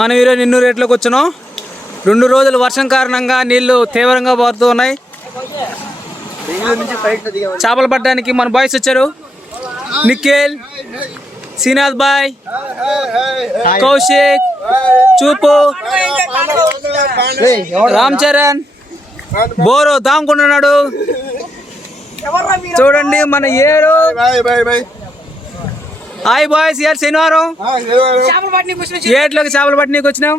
మనం ఈరోజు నిన్నూరు రేట్లోకి వచ్చినాం. 2 రోజులు వర్షం కారణంగా నీళ్లు తీవ్రంగా పారుతూ ఉన్నాయి. చేపలు పట్టడానికి మన బాయ్స్ వచ్చారు. నిఖిల్, శ్రీనాథ్ బాయ్, కౌశిక్, చూపు, రామ్ చరణ్, బోరు దాముకుంటున్నాడు. చూడండి మన ఏరు. హాయ్ బాయ్స్, ఇయర్ శనివారం ఏట్లోకి చేపలు పట్టనీకి వచ్చినాం.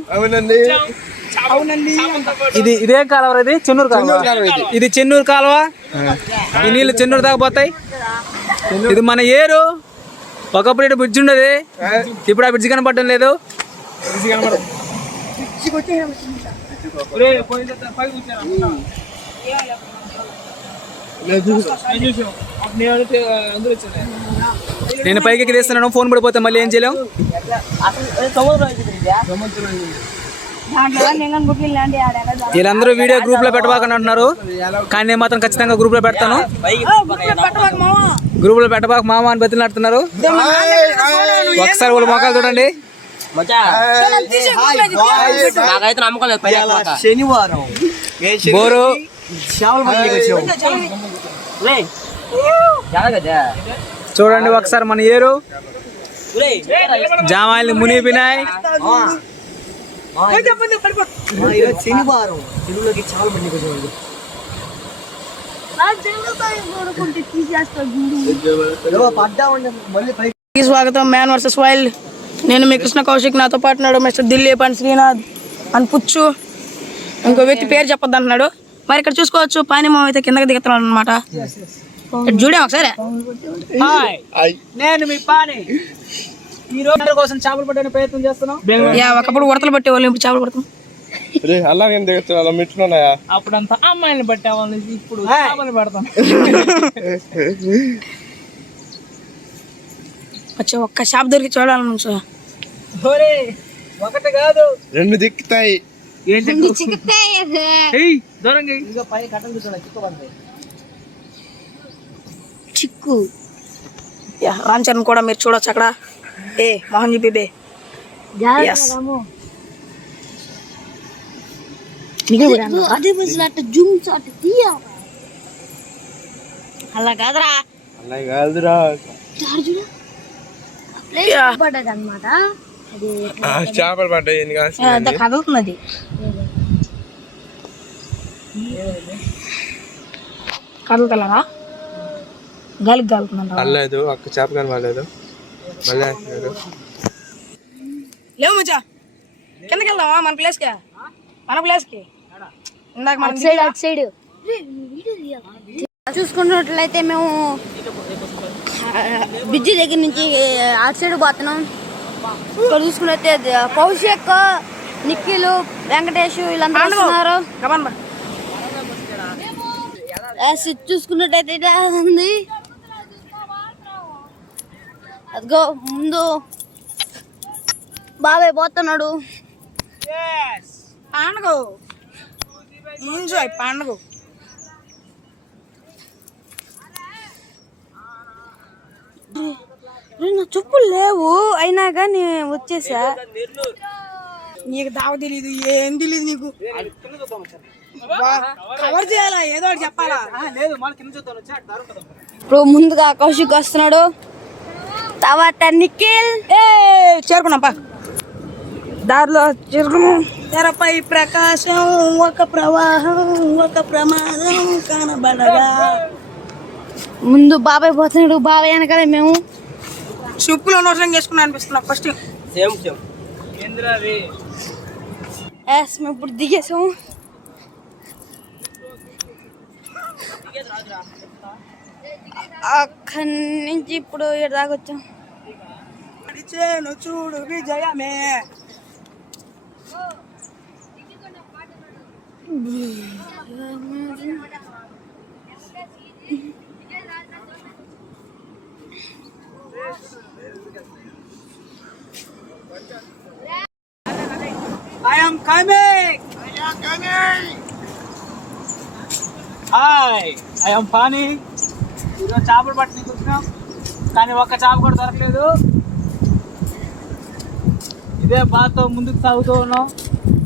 ఇదేం కాలువ? ఇది చెన్నూరు కాలువ. ఇది చెన్నూరు కాలువ. ఈ నీళ్ళు చెన్నూరు దాకా పోతాయి. ఇది మన ఏరు. ఒకప్పుడు ఇటు బ్రిడ్జ్ ఉండేది, ఇప్పుడు ఆ బ్రిడ్జ్ కనపడడం లేదు. నేను పైకి తీస్తున్నాను, ఫోన్ పడిపోతే మళ్ళీ ఏం చేయలేం. వీళ్ళందరూ వీడియో గ్రూప్ లో పెట్టబాకని అంటున్నారు, కానీ నేను మాత్రం ఖచ్చితంగా గ్రూప్ లో పెడతాను. గ్రూప్ లో పెట్టబాక మామ అని బతిలాడుతున్నారు. ఒకసారి వాళ్ళ మొక్కలు చూడండి. శనివారం బోరు చూడండి ఒకసారి మన ఏరు. జామాయిల్ని మునిగిపోయినాయి. శనివారం చెరువులోకి చాలా మంది స్వాగతం మ్యాన్ వర్సెస్ వైల్డ్. నేను మీ కృష్ణ కౌశిక్, నాతో పాటు నాడు మిస్టర్ దిలీప్ అండ్ శ్రీనాథ్ అని పుచ్చు. ఇంకో వ్యక్తి పేరు చెప్పొద్దు అంటున్నాడు. మరి ఇక్కడ చూసుకోవచ్చు పానీ మామ అయితే కిందకి దిగుతున్నాడు అనమాట. చూడే ఒకసారి. నేను మీ పానీ. ఈ రోజు కోసం చేపలు పట్టడానికి ప్రయత్నం చేస్తున్నాం. ఒకప్పుడు ఉడతలు పట్టేవాళ్ళు, ఇప్పుడు చేపలు పడతాం. అప్పుడంతా అమ్మాయిని పట్టేవాళ్ళు, ఇప్పుడు చేపలు పడతాం. వచ్చి ఒక్క షాప్ దొరికి చూడాలను సార్. ఒకటి కాదు 2 దిక్కుతాయి. చిక్కు రామ్ చరణ్ కూడా మీరు చూడొచ్చు అక్కడ. మోహన్ జీ బేబే అలా కాదురా చేపలు పడ్డాయి కదులుతున్నది. కదులుతలేదా? గాలికి కలుగుతుందంట. ఒక్క చేప కనబడలేదు. లేవు మచ్చా, కిందకి వెళ్దామా మన ప్లేస్కి? ఇందాక మన సైడ్ చూసుకున్నట్లయితే మేము బ్రిడ్జి దగ్గర నుంచి అటు సైడ్ పోతున్నాం. ఇక్కడ చూసుకున్నట్లయితే కౌశిక్, నిఖిల్, వెంకటేష్ వీళ్ళందరూ వస్తున్నారు. చూసుకున్నట్టయితే ఉంది. అదిగో ముందు బాబాయ్ పోతున్నాడు. పండుగ పండుగ నా చెప్పులు లేవు, అయినా కానీ వచ్చేసా. నీకు దావ తెలీదు, ఏం తెలీదు నీకు. కవర్ చేయాలా, ఏదో ఒకటి చెప్పాలా? ఇప్పుడు ముందుగా కౌశిక్ వస్తున్నాడు, తర్వాత నిఖిల్. చేరుకున్నాపా, దారిలో చేరుకున్నాం. తెరపై ప్రకాశం, ఒక ప్రవాహం, ఒక ప్రమాదం కనబడగా. ముందు బాబాయ్ పోతున్నాడు, బాబాయ్ వెనకాల మేము. చెప్పులు అనవసరం చేసుకున్నా అనిపిస్తున్నా. ఫస్ట్ మేము ఇప్పుడు దిగేసాము. అక్కడి నుంచి ఇప్పుడు ఇక్కడ దాకా వచ్చాం. చూడు విజయమే. I am coming. Hi, I am Pani. ఈరోజు చేపలు పట్టడానికి వచ్చినాం, కానీ ఒక్క చేప కూడా దొరకలేదు. ఇదే బాధతో ముందుకు సాగుతూ ఉన్నాం.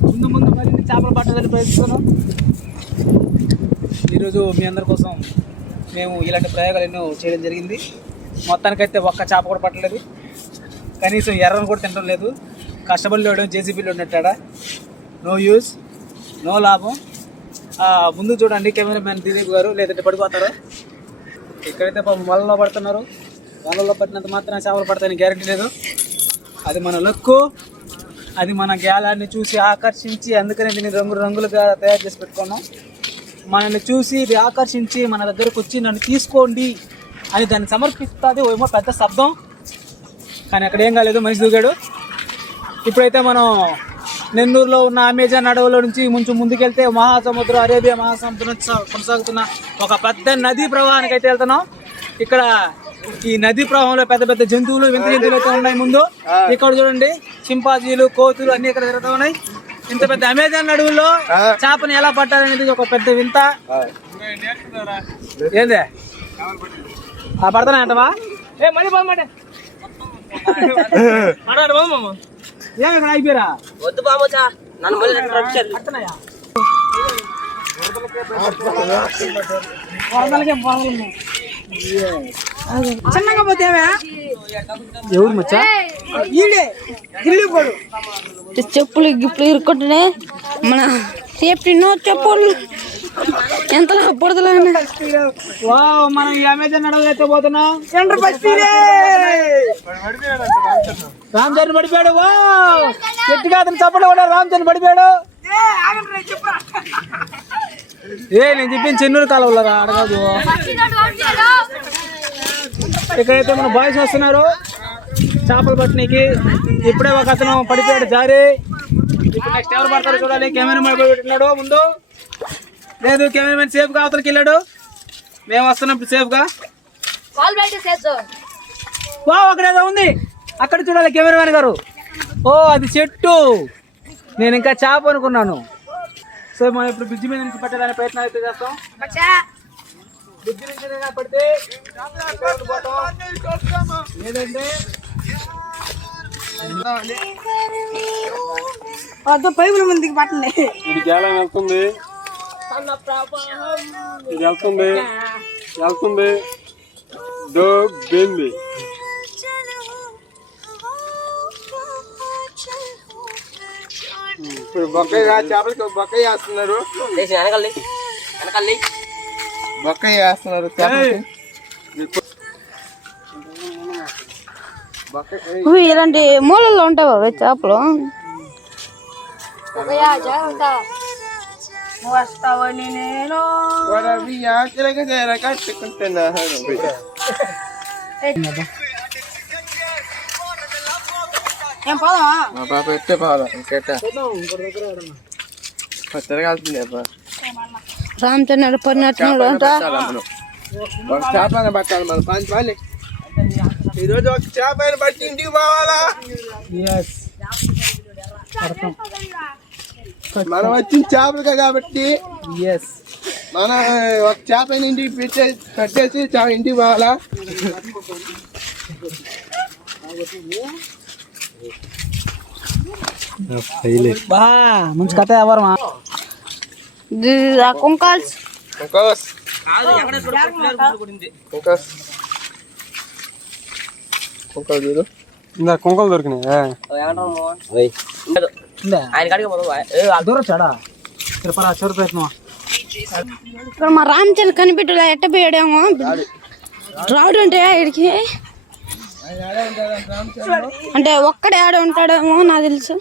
ముందు మరిన్ని చేపలు పట్టాలని ప్రయత్నిస్తున్నాం. ఈరోజు మీ అందరి కోసం మేము ఇలాంటి ప్రయోగాలు ఎన్నో చేయడం జరిగింది. మొత్తానికైతే ఒక్క చేప కూడా పట్టలేదు, కనీసం ఎర్రను కూడా తినడం లేదు. కష్టపడిలోడు జేసీబీలో ఉన్నట్టాడా, నో యూజ్, నో లాభం. ముందు చూడండి కెమెరామ్యాన్ దిలీప్ గారు, లేదంటే పడిపోతారు. ఇక్కడైతే వలలో పడుతున్నారు. వలలో పట్టినంత మాత్రం చేపలు పడతాయని గ్యారెంటీ లేదు. అది మన లక్కు, అది మన గ్యాలాన్ని చూసి ఆకర్షించి, అందుకనే దీన్ని రంగులుగా తయారు చేసి పెట్టుకున్నాం. మనల్ని చూసి ఇది ఆకర్షించి మన దగ్గరకు వచ్చి నన్ను తీసుకోండి అని దాన్ని సమర్పిస్తుంది. ఏమో పెద్ద శబ్దం, కానీ అక్కడ ఏం కాలేదు, మనిషి దూకాడు. ఇప్పుడైతే మనం నెల్లూరులో ఉన్న అమెజాన్ అడవుల నుంచి కొంచెం ముందుకెళ్తే మహాసముద్రం, అరేబియా మహాసముద్రం కొనసాగుతున్న ఒక పెద్ద నదీ ప్రవాహానికి అయితే వెళ్తున్నాం. ఇక్కడ ఈ నదీ ప్రవాహంలో పెద్ద పెద్ద జంతువులు, వింత జంతువులు అయితే ఉన్నాయి. ముందు ఇక్కడ చూడండి చింపాజీలు, కోతులు అన్ని ఇక్కడ తిరుగుతూ ఉన్నాయి. ఇంత పెద్ద అమెజాన్ అడవుల్లో చేపని ఎలా పట్టాలనేది ఒక పెద్ద వింత. ఏందే పడతానే అంటవా? ఏమి ఇక్కడ అయిపోయారా? వద్దు బామోచా నన్ను చిన్నగా పోతేవా ఎవరు మచ్చా? చెప్పులు గిప్పులు ఇరుక్కుంటేనే మన సేఫ్టీ నో చెప్పులు ఎంతలా పొడదలా మనం ఈ అమెజాన్ అడవులు అయితే పోతున్నాం. రామ్ చరణ్ పడిపోయాడు. వా గట్టిగా అతను చప్పట్లు కూడా రామ్ చరణ్ పడిపోయాడు. నేను చెప్పిన చెన్నూరు కాలువలో అడగదు. ఇక్కడైతే మన బాయ్స్ వస్తున్నారు చేపలు పట్టడానికి. ఇప్పుడే ఒక అతను పడిపోయాడు జారి. ఇప్పుడు నెక్స్ట్ ఎవరు పడతారో చూడాలి. కెమెరామెన్ పెట్టినాడు ముందు, లేదు కెమెరామెన్ సేఫ్ గా అవతలకి వెళ్ళాడు. మేము వస్తున్నాం ఇప్పుడు సేఫ్ గా. వా అక్కడేదో ఉంది, అక్కడ చూడాలి కెమెరామెన్ గారు. ఓ అది చెట్టు, నేను ఇంకా చేప అనుకున్నాను. సో మనం ఇప్పుడు బ్రిడ్జి మీద నుంచి పట్టేదాని ప్రయత్నం అయితే చేస్తాం. బ్రిడ్జి నుంచి పడితే లేదంటే పైపుల ముందుకి పట్టలే. ఇది గేలం వెళ్తుంది, ఇది వెళ్తుంది దొబ్బింది. ఇప్పుడు బొక్కయ్య చేపలకి బొక్కయ్య వేస్తున్నారు, బొక్కయ్య వేస్తున్నారు చేపలకి. ఇలాంటి మూలల్లో ఉంటావా చేపలు? వస్తావని నేను కట్టుకుంటున్నా. ఏం పోదామా? మా పాప ఎత్తే పోవాలా ఇంకెట్టా తిరగాల్సిందే. రామచంద్ర పడినట్టున్నాడు అంట. ఒక చేపని పట్టాలి మనం పంచాలి. ఈరోజు ఒక చేపని పట్టి ఇంటికి పోవాలా. మనం వచ్చిన చేపలుగా కాబట్టి మన ఒక చేపని ఇంటికి కట్టేసి ఇంటికి పోవాలా. మంచి కథ ఎవరమా కుంకాల్స్ కుంకలు దొరికినాయి. ఇక్కడ మా రామచంద్ర కనిపెట్టలే ఎట్టపోయాడేమో రాడు అంటే ఇడికి, అంటే ఒక్కడే ఆడ ఉంటాడేమో నాకు తెలుసు.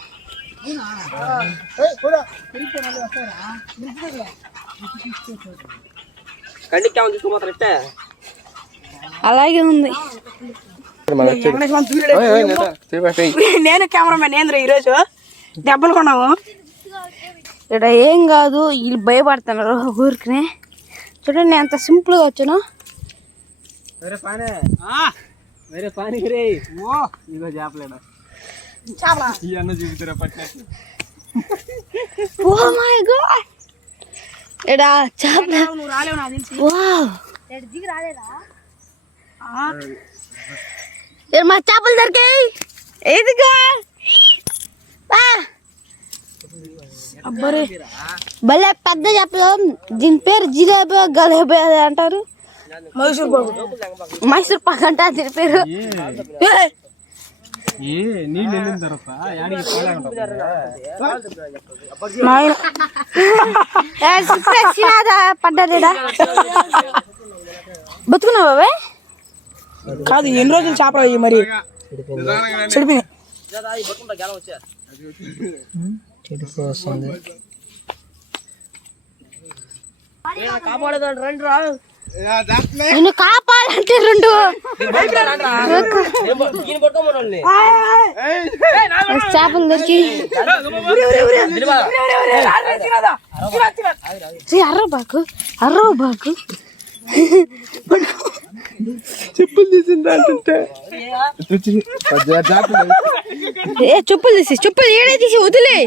అలాగే ఉంది. నేను కెమెరామెన్ ఏంద్ర ఈరోజు దెబ్బలు కొన్నాము. ఇక్కడ ఏం కాదు, వీళ్ళు భయపడుతున్నారు ఊరికి. చూడండి ఎంత సింపుల్గా వచ్చాను. వేరే పానీ రే ఇదో చేపలేడా ఇవన్నీ చూపుతారా పట్టినట్టు. ఓ మై గాడ్, ఎడా చేప. వావ్, మా చేపలు దొరికాయి. ఎదుగా అబ్బరే భలే పెద్ద చెప్పలు. దీని పేరు జిలేబీ గలేబీ అంటారు. మైసూర్ బాబు మైసూర్ పాక్ అంటే దీని పేరు. పడ్డాడా బతుకున్నావు బాబాయ్? కాదు ఎన్ని రోజులు చేపలు అయ్యి మరి చెడిపోయినాయి. నిన్ను కాపాడంటే రెండు చేపలు దొరికి అర్రబాకు చెప్పులు తీసిందా అంటుంటే చెప్పులు తీసి చెప్పులు ఏడే తీసి వదిలే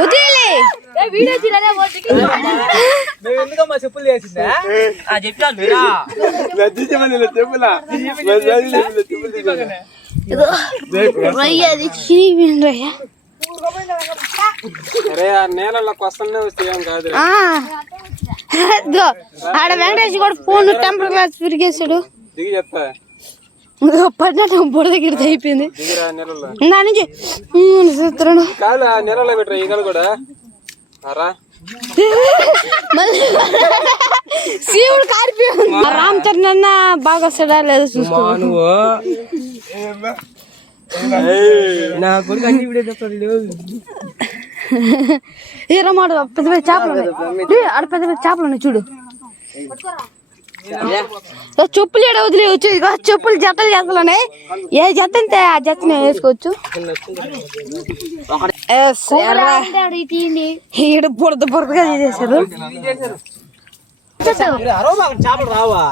వదిలే ఎందుకమ్మా చెప్పులు చేసిందా చెప్పులా రొయ్యది చిరిగిపోయింది రొయ్య. నేలలోకి వస్తుందే వస్తే కాదు. ఇదిగో ఆడ వెంకటేష్ కూడా ఫోన్ టెంపర్ గ్లాస్ విరిగేసాడు. దిగి చెప్తా పడినట్టు బుడద గిడితే అయిపోయింది. దిగిరా నెలలో దాని నుంచి చూస్తున్నాడు. కాదు ఆ నెలలో పెట్టరా ఈగలు కూడా రా. మళ్ళీ శివుడు కారిపోయాడు. రామ్ చరణ్ అన్న బాగా వస్తాడా లేదా చూసుకో. ఏరమాట పెద్ద పెద్ద చేపలు ఉన్నాయి. ఆడ పెద్ద పెద్ద చేపలు ఉన్నాయి చూడు. చెప్పులు ఏడ వదిలే వచ్చేది చెప్పులు జతలు జతలునే. ఏ జత అంటే ఆ జతని వేసుకోవచ్చు. ఈడ బురద బురదగా చేసేసారు. చేపలు రావా